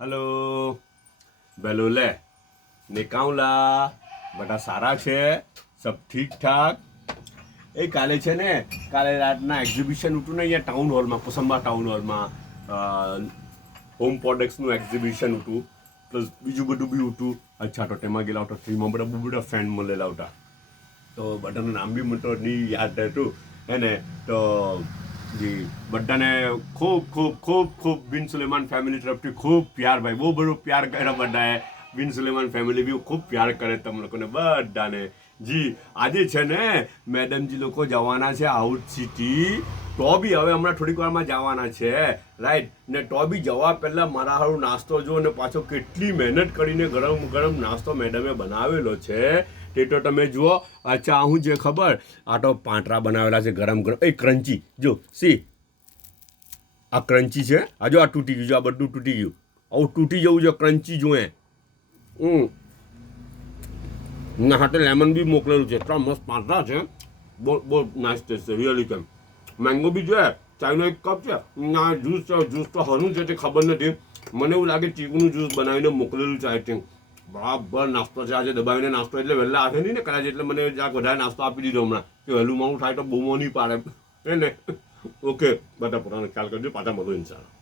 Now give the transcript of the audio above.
hello बेलोले निकाउला બધા સારા છે સબ ઠીક ઠાક એ કાલે છે ને કાલે રાતના એક્ઝિબિશન હતું ને અહીંયા ટાઉન હોલમાં કોસંબા ટાઉન હોલમાં હોમ પ્રોડક્ટ્સનું એક્ઝિબિશન હતું પ્લસ બીજું બધું બી હતું અચ્છા તો તેમાં ગયેલા હતા ફ્રીમાં બધા બહુ બધા ફ્રેન્ડ મળેલા હતા તો બધાનું નામ બી મને તો નહીં યાદ હતું હે ને તો જી બધાને ખૂબ ખૂબ ખૂબ ખૂબ બિન સુલેમાન ફેમિલી તરફથી ખૂબ પ્યાર ભાઈ બહુ બધો પ્યાર કર્યા બધાએ બિન સુલેમાન ફેમિલી બી ખૂબ પ્યાર કરે તમે લોકોને બધાને જી આજે છે ને મેડમજી લોકો જવાના છે આઉટ સિટી તો બી હવે હમણાં થોડીક વારમાં જવાના છે રાઈટ ને તો બી જવા પહેલાં મારા હારું નાસ્તો જો અને પાછો કેટલી મહેનત કરીને ગરમ ગરમ નાસ્તો મેડમે બનાવેલો છે તે તો તમે જુઓ અચ્છા હું જે ખબર આ તો પાંટરા બનાવેલા છે ગરમ ગરમ એ ક્રન્ચી જો સી આ ક્રન્ચી છે આ જો આ તૂટી ગયું આ બધું તૂટી ગયું આવું તૂટી જવું છે ક્રન્ચી જોઈએ ના હાથે લેમન બી મોકલેલું છે એટલા મસ્ત પાંટરા છે બહુ નાઇસ ટેસ્ટ છે રિયલી કેમ મેંગો બી જોઈએ ચાયનો એક કપ છે ના જ્યુસ તો હનું છે તે ખબર નથી મને એવું લાગે ચીકુનું જ્યુસ બનાવીને મોકલેલું છે આઈ થિંક બરાબર નાસ્તો છે આજે દબાવીને નાસ્તો એટલે વહેલા આવે નહીં ને કદાચ એટલે મને જરાક વધારે નાસ્તો આપી દીધો હમણાં કે વહેલું મારું થાય તો બહુ નહીં પાડે હે ને ઓકે બધા પોતાનો ખ્યાલ કરજો પાછા મળો ઇન્શાલ્લાહ